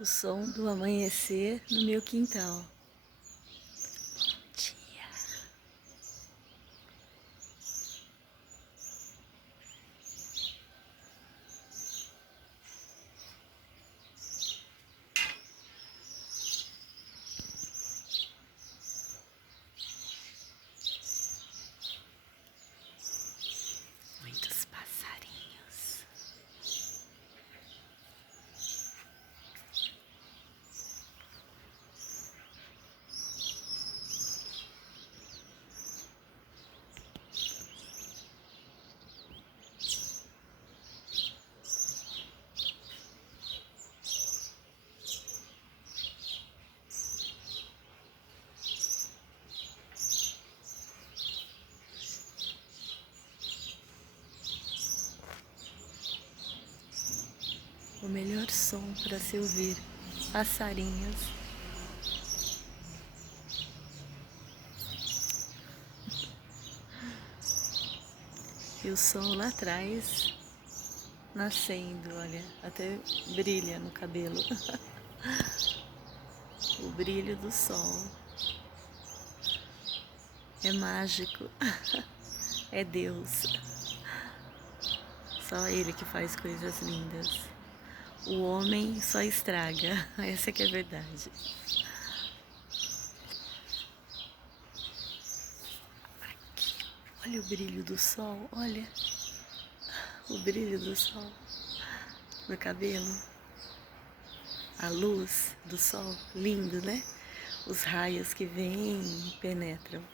O som do amanhecer no meu quintal. Bom dia. Muitos passarinhos. O melhor som para se ouvir, passarinhos. E o sol lá atrás, nascendo, olha, até brilha no cabelo. O brilho do sol. É mágico. É Deus. Só Ele que faz coisas lindas. O homem só estraga. Essa que é a verdade. Aqui. Olha o brilho do sol. Olha o brilho do sol no cabelo. A luz do sol. Lindo, né? Os raios que vêm e penetram.